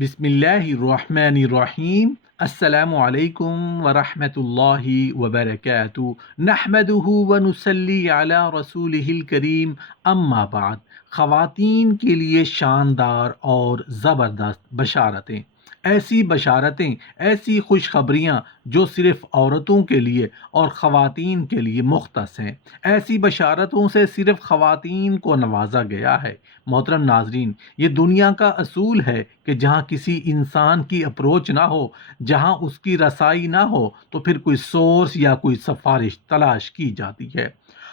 بسم اللہ الرحمن الرحیم۔ السلام علیکم ورحمۃ اللہ وبرکاتہ۔ نحمدہ ونصلی علی رسولہ الکریم، اما بعد۔ خواتین کے لیے شاندار اور زبردست بشارتیں، ایسی خوشخبریاں جو صرف عورتوں کے لیے اور خواتین کے لیے مختص ہیں۔ ایسی بشارتوں سے صرف خواتین کو نوازا گیا ہے۔ محترم ناظرین، یہ دنیا کا اصول ہے کہ جہاں کسی انسان کی اپروچ نہ ہو، جہاں اس کی رسائی نہ ہو، تو پھر کوئی سورس یا کوئی سفارش تلاش کی جاتی ہے،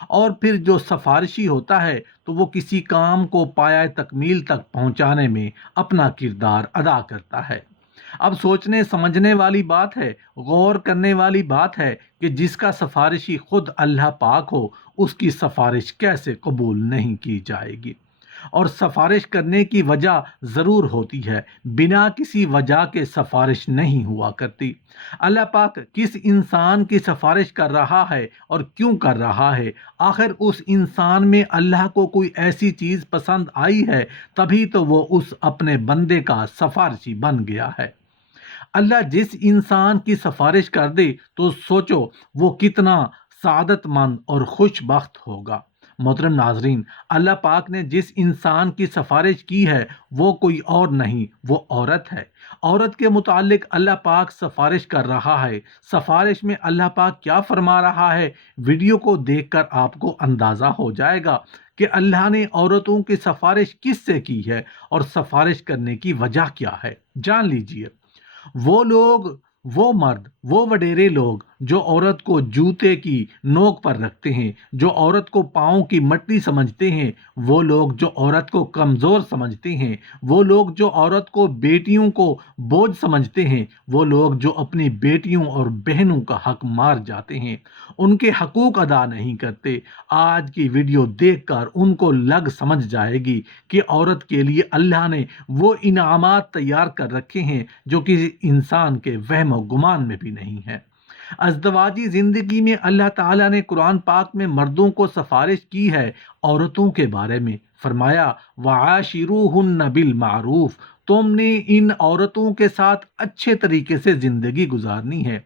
اور پھر جو سفارشی ہوتا ہے تو وہ کسی کام کو پایہ تکمیل تک پہنچانے میں اپنا کردار ادا کرتا ہے۔ اب سوچنے سمجھنے والی بات ہے، غور کرنے والی بات ہے کہ جس کا سفارشی خود اللہ پاک ہو، اس کی سفارش کیسے قبول نہیں کی جائے گی؟ اور سفارش کرنے کی وجہ ضرور ہوتی ہے، بنا کسی وجہ کے سفارش نہیں ہوا کرتی۔ اللہ پاک کس انسان کی سفارش کر رہا ہے اور کیوں کر رہا ہے؟ آخر اس انسان میں اللہ کو کوئی ایسی چیز پسند آئی ہے، تبھی تو وہ اس اپنے بندے کا سفارشی بن گیا ہے۔ اللہ جس انسان کی سفارش کر دے تو سوچو وہ کتنا سعادت مند اور خوش بخت ہوگا۔ محترم ناظرین، اللہ پاک نے جس انسان کی سفارش کی ہے وہ کوئی اور نہیں، وہ عورت ہے۔ عورت کے متعلق اللہ پاک سفارش کر رہا ہے۔ سفارش میں اللہ پاک کیا فرما رہا ہے؟ ویڈیو کو دیکھ کر آپ کو اندازہ ہو جائے گا کہ اللہ نے عورتوں کی سفارش کس سے کی ہے اور سفارش کرنے کی وجہ کیا ہے۔ جان لیجئے، وہ لوگ، وہ مرد، وہ وڈیرے لوگ جو عورت کو جوتے کی نوک پر رکھتے ہیں، جو عورت کو پاؤں کی مٹی سمجھتے ہیں، وہ لوگ جو عورت کو کمزور سمجھتے ہیں، وہ لوگ جو عورت کو بیٹیوں کو بوجھ سمجھتے ہیں، وہ لوگ جو اپنی بیٹیوں اور بہنوں کا حق مار جاتے ہیں، ان کے حقوق ادا نہیں کرتے، آج کی ویڈیو دیکھ کر ان کو لگ سمجھ جائے گی کہ عورت کے لیے اللہ نے وہ انعامات تیار کر رکھے ہیں جو کسی انسان کے وہم و گمان میں بھی نہیں ہے۔ ازدواجی زندگی میں اللہ تعالیٰ نے قرآن پاک میں مردوں کو سفارش کی ہے، عورتوں کے بارے میں فرمایا وَعَاشِرُوهُنَّ بِالْمَعْرُوفِ، تم نے ان عورتوں کے ساتھ اچھے طریقے سے زندگی گزارنی ہے۔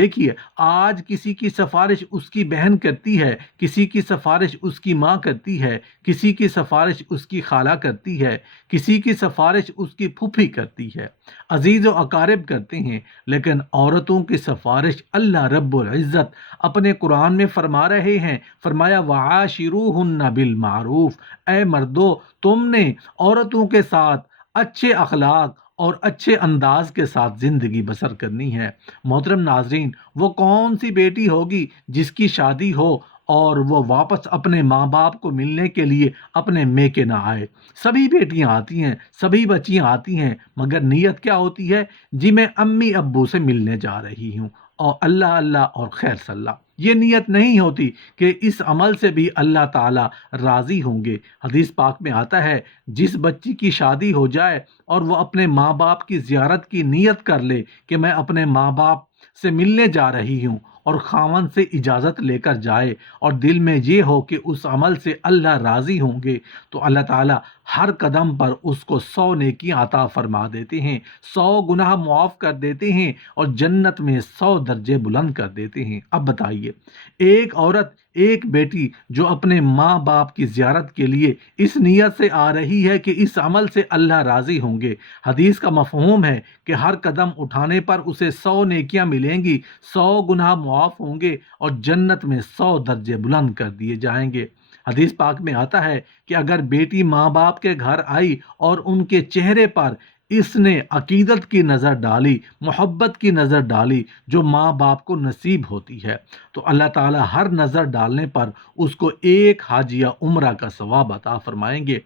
دیکھیے، آج کسی کی سفارش اس کی بہن کرتی ہے، کسی کی سفارش اس کی ماں کرتی ہے، کسی کی سفارش اس کی خالہ کرتی ہے، کسی کی سفارش اس کی پھوپھی کرتی ہے، عزیز و اقارب کرتے ہیں، لیکن عورتوں کی سفارش اللہ رب العزت اپنے قرآن میں فرما رہے ہیں۔ فرمایا وَعَاشِرُوهُنَّ بِالْمَعْرُوفِ، اے مردو، تم نے عورتوں کے ساتھ اچھے اخلاق اور اچھے انداز کے ساتھ زندگی بسر کرنی ہے۔ محترم ناظرین، وہ کون سی بیٹی ہوگی جس کی شادی ہو اور وہ واپس اپنے ماں باپ کو ملنے کے لیے اپنے میکے نہ آئے؟ سبھی بیٹیاں آتی ہیں، سبھی بچیاں آتی ہیں، مگر نیت کیا ہوتی ہے؟ جی میں امی ابو سے ملنے جا رہی ہوں، اور اللہ اللہ اور خیر صلی اللہ، یہ نیت نہیں ہوتی کہ اس عمل سے بھی اللہ تعالی راضی ہوں گے۔ حدیث پاک میں آتا ہے، جس بچی کی شادی ہو جائے اور وہ اپنے ماں باپ کی زیارت کی نیت کر لے کہ میں اپنے ماں باپ سے ملنے جا رہی ہوں، اور خاوند سے اجازت لے کر جائے، اور دل میں یہ ہو کہ اس عمل سے اللہ راضی ہوں گے، تو اللہ تعالیٰ ہر قدم پر اس کو 100 نیکیاں عطا فرما دیتے ہیں، 100 گناہ معاف کر دیتے ہیں، اور جنت میں 100 درجے بلند کر دیتے ہیں۔ اب بتائیے، ایک عورت، ایک بیٹی جو اپنے ماں باپ کی زیارت کے لیے اس نیت سے آ رہی ہے کہ اس عمل سے اللہ راضی ہوں گے، حدیث کا مفہوم ہے کہ ہر قدم اٹھانے پر اسے 100 نیکیاں ملیں گی، 100 گناہ معاف ہوں گے، اور جنت میں 100 درجے بلند کر دیے جائیں گے۔ حدیث پاک میں آتا ہے کہ اگر بیٹی ماں باپ کے گھر آئی اور ان کے چہرے پر اس نے عقیدت کی نظر ڈالی، محبت کی نظر ڈالی جو ماں باپ کو نصیب ہوتی ہے، تو اللہ تعالیٰ ہر نظر ڈالنے پر اس کو ایک حج یا عمرہ کا ثواب عطا فرمائیں گے۔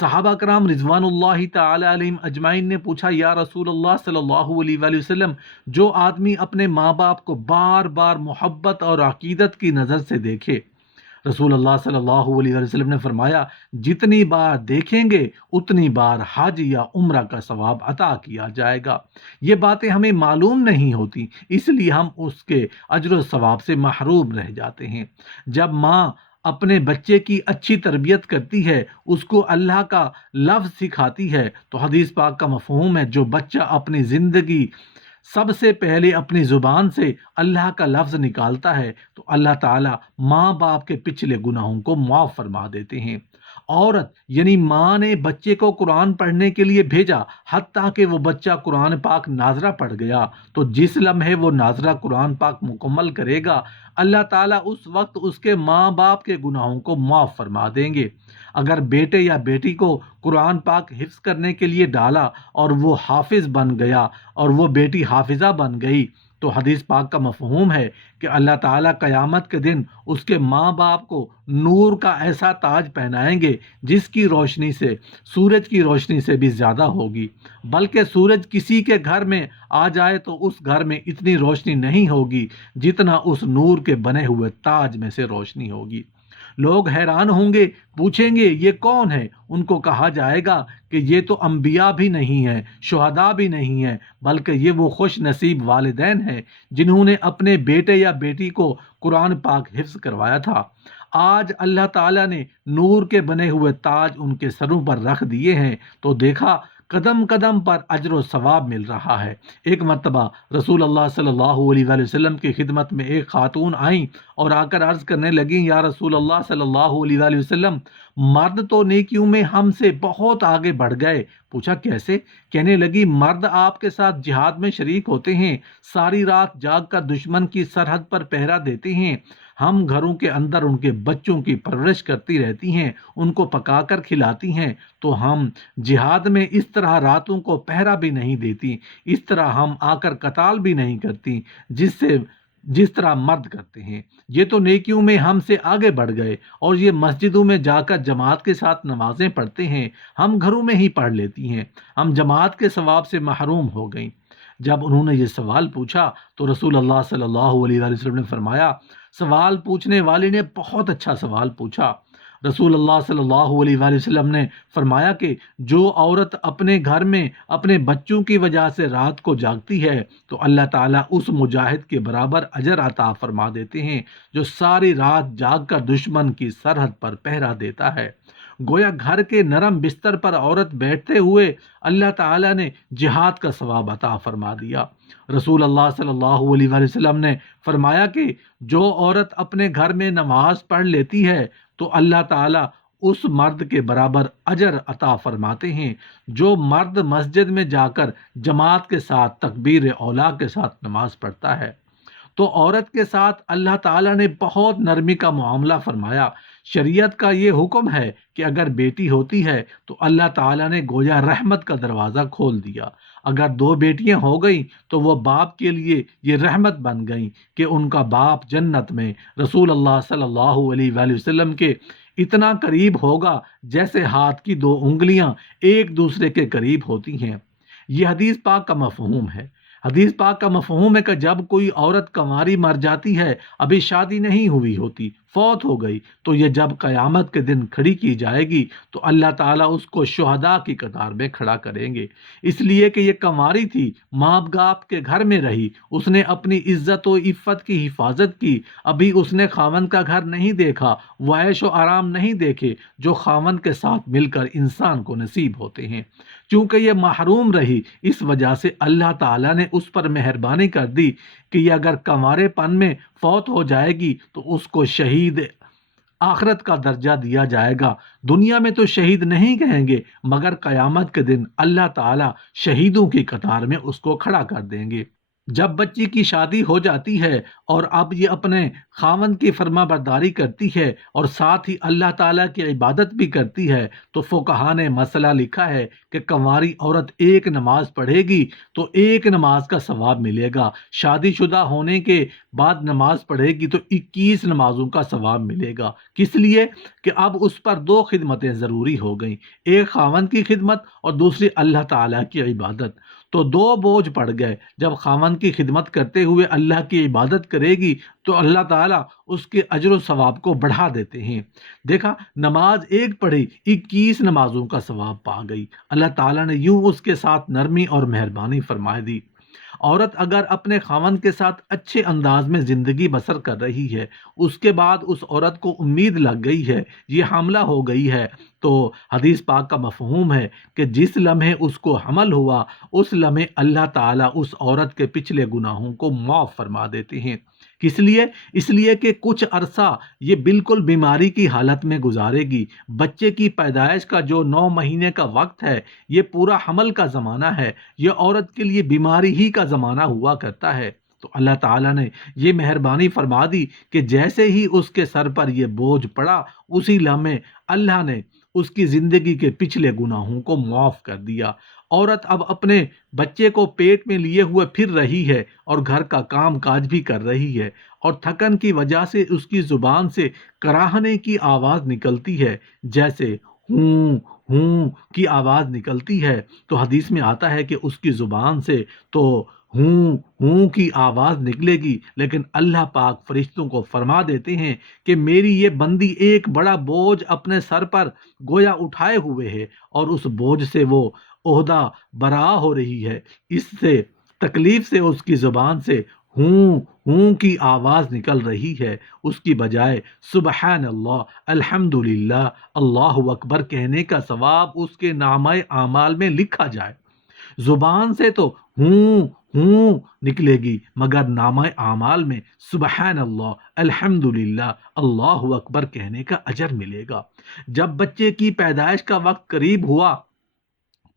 صحابہ کرام رضوان اللہ تعالی علیہم اجمعین نے پوچھا، یا رسول اللہ صلی اللہ علیہ وآلہ وسلم، جو آدمی اپنے ماں باپ کو بار بار محبت اور عقیدت کی نظر سے دیکھے، رسول اللہ صلی اللہ علیہ وسلم نے فرمایا جتنی بار دیکھیں گے اتنی بار حج یا عمرہ کا ثواب عطا کیا جائے گا۔ یہ باتیں ہمیں معلوم نہیں ہوتی، اس لیے ہم اس کے اجر و ثواب سے محروم رہ جاتے ہیں۔ جب ماں اپنے بچے کی اچھی تربیت کرتی ہے، اس کو اللہ کا لفظ سکھاتی ہے، تو حدیث پاک کا مفہوم ہے جو بچہ اپنی زندگی سب سے پہلے اپنی زبان سے اللہ کا لفظ نکالتا ہے تو اللہ تعالیٰ ماں باپ کے پچھلے گناہوں کو معاف فرما دیتے ہیں۔ عورت یعنی ماں نے بچے کو قرآن پڑھنے کے لیے بھیجا، حتیٰ کہ وہ بچہ قرآن پاک ناظرہ پڑھ گیا، تو جس لمحے وہ ناظرہ قرآن پاک مکمل کرے گا، اللہ تعالیٰ اس وقت اس کے ماں باپ کے گناہوں کو معاف فرما دیں گے۔ اگر بیٹے یا بیٹی کو قرآن پاک حفظ کرنے کے لیے ڈالا اور وہ حافظ بن گیا اور وہ بیٹی حافظہ بن گئی، تو حدیث پاک کا مفہوم ہے کہ اللہ تعالیٰ قیامت کے دن اس کے ماں باپ کو نور کا ایسا تاج پہنائیں گے جس کی روشنی سے سورج کی روشنی سے بھی زیادہ ہوگی، بلکہ سورج کسی کے گھر میں آ جائے تو اس گھر میں اتنی روشنی نہیں ہوگی جتنا اس نور کے بنے ہوئے تاج میں سے روشنی ہوگی۔ لوگ حیران ہوں گے، پوچھیں گے یہ کون ہے؟ ان کو کہا جائے گا کہ یہ تو انبیاء بھی نہیں ہیں، شہداء بھی نہیں ہیں، بلکہ یہ وہ خوش نصیب والدین ہیں جنہوں نے اپنے بیٹے یا بیٹی کو قرآن پاک حفظ کروایا تھا۔ آج اللہ تعالیٰ نے نور کے بنے ہوئے تاج ان کے سروں پر رکھ دیے ہیں، تو دیکھا قدم قدم پر اجر و ثواب مل رہا ہے۔ ایک مرتبہ رسول اللہ صلی اللہ علیہ وآلہ وسلم کی خدمت میں ایک خاتون آئیں اور آ کر عرض کرنے لگیں، یا رسول اللہ صلی اللہ علیہ وآلہ وسلم، مرد تو نیکیوں میں ہم سے بہت آگے بڑھ گئے۔ پوچھا کیسے؟ کہنے لگی مرد آپ کے ساتھ جہاد میں شریک ہوتے ہیں، ساری رات جاگ کر دشمن کی سرحد پر پہرا دیتے ہیں، ہم گھروں کے اندر ان کے بچوں کی پرورش کرتی رہتی ہیں، ان کو پکا کر کھلاتی ہیں، تو ہم جہاد میں اس طرح راتوں کو پہرا بھی نہیں دیتی، اس طرح ہم آ کر قتال بھی نہیں کرتی جس طرح مرد کرتے ہیں۔ یہ تو نیکیوں میں ہم سے آگے بڑھ گئے، اور یہ مسجدوں میں جا کر جماعت کے ساتھ نمازیں پڑھتے ہیں، ہم گھروں میں ہی پڑھ لیتی ہیں، ہم جماعت کے ثواب سے محروم ہو گئیں۔ جب انہوں نے یہ سوال پوچھا تو رسول اللہ صلی اللہ علیہ وآلہ وسلم نے فرمایا، سوال پوچھنے والے نے بہت اچھا سوال پوچھا۔ رسول اللہ صلی اللہ علیہ وآلہ وسلم نے فرمایا کہ جو عورت اپنے گھر میں اپنے بچوں کی وجہ سے رات کو جاگتی ہے تو اللہ تعالیٰ اس مجاہد کے برابر اجر عطا فرما دیتے ہیں جو ساری رات جاگ کر دشمن کی سرحد پر پہرا دیتا ہے۔ گویا گھر کے نرم بستر پر عورت بیٹھتے ہوئے اللہ تعالیٰ نے جہاد کا ثواب عطا فرما دیا۔ رسول اللہ صلی اللہ علیہ وآلہ وسلم نے فرمایا کہ جو عورت اپنے گھر میں نماز پڑھ لیتی ہے تو اللہ تعالیٰ اس مرد کے برابر اجر عطا فرماتے ہیں جو مرد مسجد میں جا کر جماعت کے ساتھ تکبیر اولیٰ کے ساتھ نماز پڑھتا ہے۔ تو عورت کے ساتھ اللہ تعالیٰ نے بہت نرمی کا معاملہ فرمایا۔ شریعت کا یہ حکم ہے کہ اگر بیٹی ہوتی ہے تو اللہ تعالیٰ نے گویا رحمت کا دروازہ کھول دیا، اگر دو بیٹیاں ہو گئیں تو وہ باپ کے لیے یہ رحمت بن گئیں کہ ان کا باپ جنت میں رسول اللہ صلی اللہ علیہ وآلہ وسلم کے اتنا قریب ہوگا جیسے ہاتھ کی دو انگلیاں ایک دوسرے کے قریب ہوتی ہیں۔ یہ حدیث پاک کا مفہوم ہے۔ حدیث پاک کا مفہوم ہے کہ جب کوئی عورت کنواری مر جاتی ہے، ابھی شادی نہیں ہوئی ہوتی، فوت ہو گئی، تو یہ جب قیامت کے دن کھڑی کی جائے گی تو اللہ تعالیٰ اس کو شہداء کی قطار میں کھڑا کریں گے، اس لیے کہ یہ کنواری تھی، ماں باپ کے گھر میں رہی، اس نے اپنی عزت و عفت کی حفاظت کی، ابھی اس نے خاوند کا گھر نہیں دیکھا، وہ عیش و آرام نہیں دیکھے جو خاوند کے ساتھ مل کر انسان کو نصیب ہوتے ہیں۔ چونکہ یہ محروم رہی، اس وجہ سے اللہ تعالیٰ نے اس پر مہربانی کر دی کہ یہ اگر کنوارے پن میں فوت ہو جائے گی تو اس کو شہید آخرت کا درجہ دیا جائے گا۔ دنیا میں تو شہید نہیں کہیں گے، مگر قیامت کے دن اللہ تعالیٰ شہیدوں کی قطار میں اس کو کھڑا کر دیں گے۔ جب بچی کی شادی ہو جاتی ہے اور اب یہ اپنے خاوند کی فرما برداری کرتی ہے اور ساتھ ہی اللہ تعالیٰ کی عبادت بھی کرتی ہے تو فقہا نے مسئلہ لکھا ہے کہ کنواری عورت ایک نماز پڑھے گی تو ایک نماز کا ثواب ملے گا، شادی شدہ ہونے کے بعد نماز پڑھے گی تو 21 نمازوں کا ثواب ملے گا۔ کس لیے کہ اب اس پر دو خدمتیں ضروری ہو گئیں، ایک خاوند کی خدمت اور دوسری اللہ تعالیٰ کی عبادت، تو دو بوجھ پڑ گئے۔ جب خاوند کی خدمت کرتے ہوئے اللہ کی عبادت کرے گی تو اللہ تعالیٰ اس کے اجر و ثواب کو بڑھا دیتے ہیں۔ دیکھا، نماز ایک پڑھی 21 نمازوں کا ثواب پا گئی۔ اللہ تعالیٰ نے یوں اس کے ساتھ نرمی اور مہربانی فرما دی۔ عورت اگر اپنے خاوند کے ساتھ اچھے انداز میں زندگی بسر کر رہی ہے، اس کے بعد اس عورت کو امید لگ گئی ہے، یہ حاملہ ہو گئی ہے، تو حدیث پاک کا مفہوم ہے کہ جس لمحے اس کو حمل ہوا، اس لمحے اللہ تعالیٰ اس عورت کے پچھلے گناہوں کو معاف فرما دیتے ہیں۔ کس لیے؟ اس لیے کہ کچھ عرصہ یہ بالکل بیماری کی حالت میں گزارے گی۔ بچے کی پیدائش کا جو 9 مہینے کا وقت ہے، یہ پورا حمل کا زمانہ ہے، یہ عورت کے لیے بیماری ہی کا زمانہ ہوا کرتا ہے۔ تو اللہ تعالیٰ نے یہ مہربانی فرما دی کہ جیسے ہی اس کے سر پر یہ بوجھ پڑا، اسی لمحے اللہ نے اس کی زندگی کے پچھلے گناہوں کو معاف کر دیا۔ عورت اب اپنے بچے کو پیٹ میں لیے ہوئے پھر رہی ہے اور گھر کا کام کاج بھی کر رہی ہے، اور تھکن کی وجہ سے اس کی زبان سے کراہنے کی آواز نکلتی ہے، جیسے ہوں ہوں کی آواز نکلتی ہے۔ تو حدیث میں آتا ہے کہ اس کی زبان سے تو ہوں ہوں کی آواز نکلے گی، لیکن اللہ پاک فرشتوں کو فرما دیتے ہیں کہ میری یہ بندی ایک بڑا بوجھ اپنے سر پر گویا اٹھائے ہوئے ہے، اور اس بوجھ سے وہ عہدہ برآ ہو رہی ہے، اس سے تکلیف سے اس کی زبان سے ہوں ہوں کی آواز نکل رہی ہے، اس کی بجائے سبحان اللہ، الحمدللہ، اللہ اکبر کہنے کا ثواب اس کے نامہ اعمال میں لکھا جائے۔ زبان سے تو ہوں نکلے گی، مگر نامہ اعمال میں سبحان اللہ، الحمدللہ، اللہ اکبر کہنے کا اجر ملے گا۔ جب بچے کی پیدائش کا وقت قریب ہوا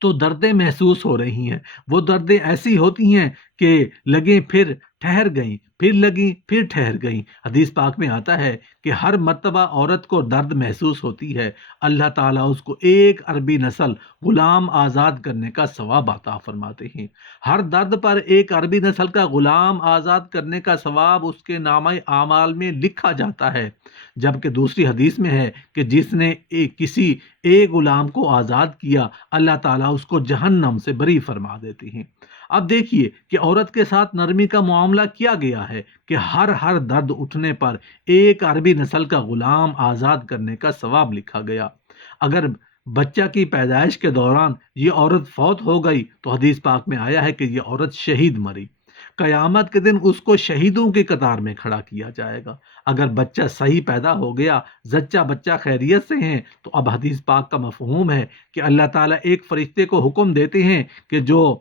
تو دردیں محسوس ہو رہی ہیں، وہ دردیں ایسی ہوتی ہیں کہ لگیں پھر ٹھہر گئیں، پھر لگیں پھر ٹھہر گئیں۔ حدیث پاک میں آتا ہے کہ ہر مرتبہ عورت کو درد محسوس ہوتی ہے، اللہ تعالیٰ اس کو ایک عربی نسل غلام آزاد کرنے کا ثواب عطا فرماتے ہیں۔ ہر درد پر ایک عربی نسل کا غلام آزاد کرنے کا ثواب اس کے نامہ اعمال میں لکھا جاتا ہے، جبکہ دوسری حدیث میں ہے کہ جس نے کسی ایک غلام کو آزاد کیا، اللہ تعالیٰ اس کو جہنم سے بری فرما دیتے ہیں۔ اب دیکھیے کہ عورت کے ساتھ نرمی کا معاملہ کیا گیا ہے کہ ہر درد اٹھنے پر ایک عربی نسل کا غلام آزاد کرنے کا ثواب لکھا گیا۔ اگر بچہ کی پیدائش کے دوران یہ عورت فوت ہو گئی تو حدیث پاک میں آیا ہے کہ یہ عورت شہید مری، قیامت کے دن اس کو شہیدوں کی قطار میں کھڑا کیا جائے گا۔ اگر بچہ صحیح پیدا ہو گیا، زچہ بچہ خیریت سے ہیں، تو اب حدیث پاک کا مفہوم ہے کہ اللہ تعالیٰ ایک فرشتے کو حکم دیتے ہیں کہ جو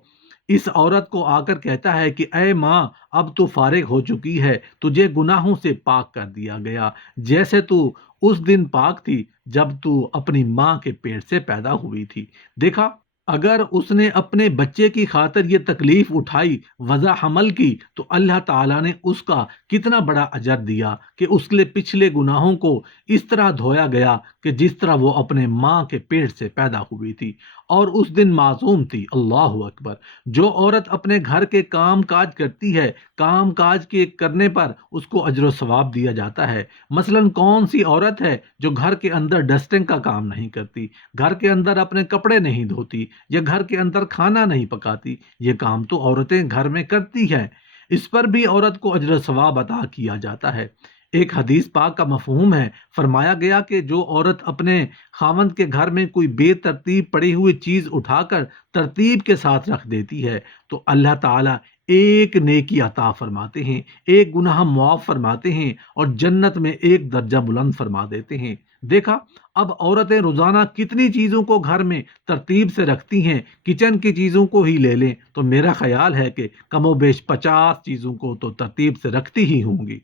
اس عورت کو آ کر کہتا ہے کہ اے ماں، اب تو فارغ ہو چکی ہے، تجھے گناہوں سے پاک کر دیا گیا، جیسے تو اس دن پاک تھی جب تو اپنی ماں کے پیٹ سے پیدا ہوئی تھی۔ دیکھا، اگر اس نے اپنے بچے کی خاطر یہ تکلیف اٹھائی، وضع حمل کی، تو اللہ تعالیٰ نے اس کا کتنا بڑا اجر دیا کہ اس کے پچھلے گناہوں کو اس طرح دھویا گیا کہ جس طرح وہ اپنے ماں کے پیٹ سے پیدا ہوئی تھی، اور اس دن معصوم تھی۔ اللہ اکبر۔ جو عورت اپنے گھر کے کام کاج کرتی ہے، کام کاج کے کرنے پر اس کو اجر و ثواب دیا جاتا ہے۔ مثلاً کون سی عورت ہے جو گھر کے اندر ڈسٹنگ کا کام نہیں کرتی، گھر کے اندر اپنے کپڑے نہیں دھوتی، یا گھر کے اندر کھانا نہیں پکاتی؟ یہ کام تو عورتیں گھر میں کرتی ہیں، اس پر بھی عورت کو اجر و ثواب عطا کیا جاتا ہے۔ ایک حدیث پاک کا مفہوم ہے، فرمایا گیا کہ جو عورت اپنے خاوند کے گھر میں کوئی بے ترتیب پڑی ہوئی چیز اٹھا کر ترتیب کے ساتھ رکھ دیتی ہے، تو اللہ تعالیٰ ایک نیکی عطا فرماتے ہیں، ایک گناہ معاف فرماتے ہیں، اور جنت میں ایک درجہ بلند فرما دیتے ہیں۔ دیکھا، اب عورتیں روزانہ کتنی چیزوں کو گھر میں ترتیب سے رکھتی ہیں، کچن کی چیزوں کو ہی لے لیں تو میرا خیال ہے کہ کم و بیش 50 چیزوں کو تو ترتیب سے رکھتی ہی ہوں گی۔